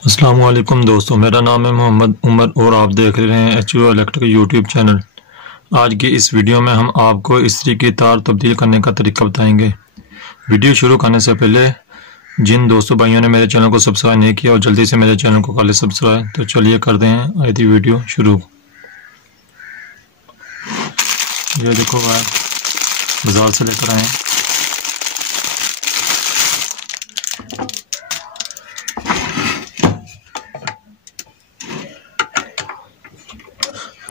अस्सलाम वालेकुम दोस्तों, मेरा नाम है मोहम्मद उमर और आप देख रहे हैं HO इलेक्ट्रिक यूट्यूब चैनल। आज की इस वीडियो में हम आपको इस्त्री की तार तब्दील करने का तरीका बताएंगे। वीडियो शुरू करने से पहले जिन दोस्तों भाइयों ने मेरे चैनल को सब्सक्राइब नहीं किया और जल्दी से मेरे चैनल को कर ले सब्सक्राइब, तो चलिए करते हैं आइए वीडियो शुरू। ये देखो वायर बाजार से लेकर आए।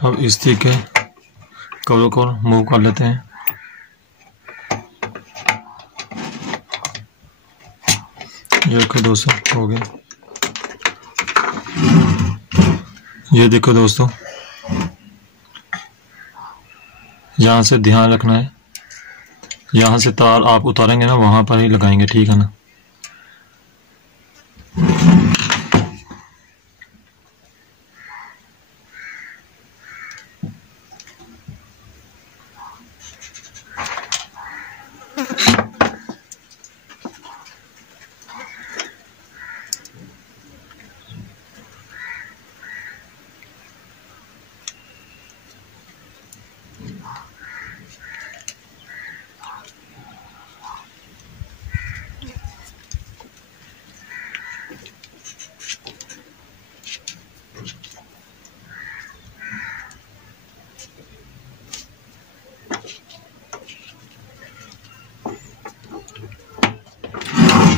अब इस्त्री के कवर को मूव कर लेते हैं। ये देखो दोस्तों हो गया। ये देखो दोस्तों, यहाँ से ध्यान रखना है, यहाँ से तार आप उतारेंगे ना वहां पर ही लगाएंगे, ठीक है ना।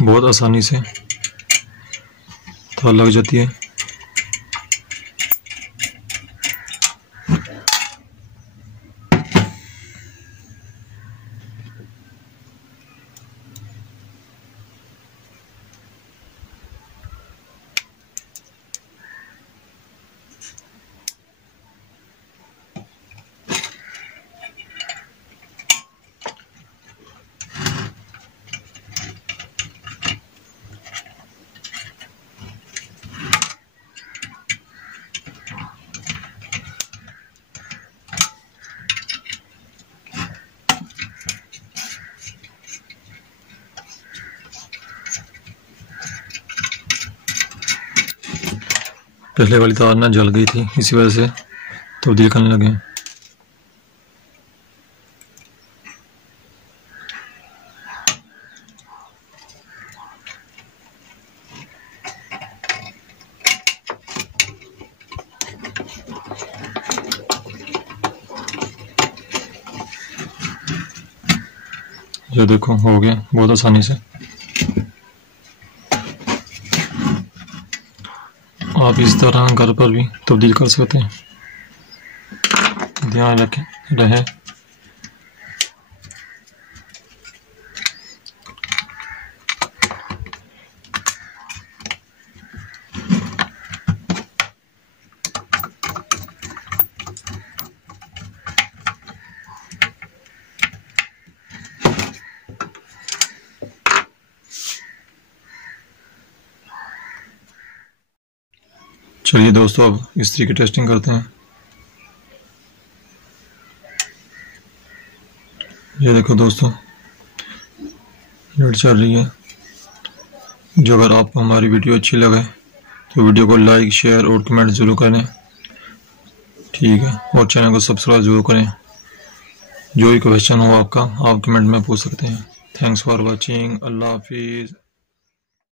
बहुत आसानी से तार लग जाती है। पहले वाली तार ना जल गई थी, इसी वजह से तब्दील करने लगे हैं। ये देखो हो गया बहुत आसानी से। आप इस तरह घर पर भी तब्दील कर सकते हैं, ध्यान रखें रहे। चलिए दोस्तों, अब इस्त्री की टेस्टिंग करते हैं। ये देखो दोस्तों, लाइट चल रही है। जो अगर आपको हमारी वीडियो अच्छी लगे तो वीडियो को लाइक शेयर और कमेंट ज़रूर करें, ठीक है। और चैनल को सब्सक्राइब ज़रूर करें। जो भी क्वेश्चन हो आपका, आप कमेंट में पूछ सकते हैं। Thanks for watching. अल्लाह हाफिज़।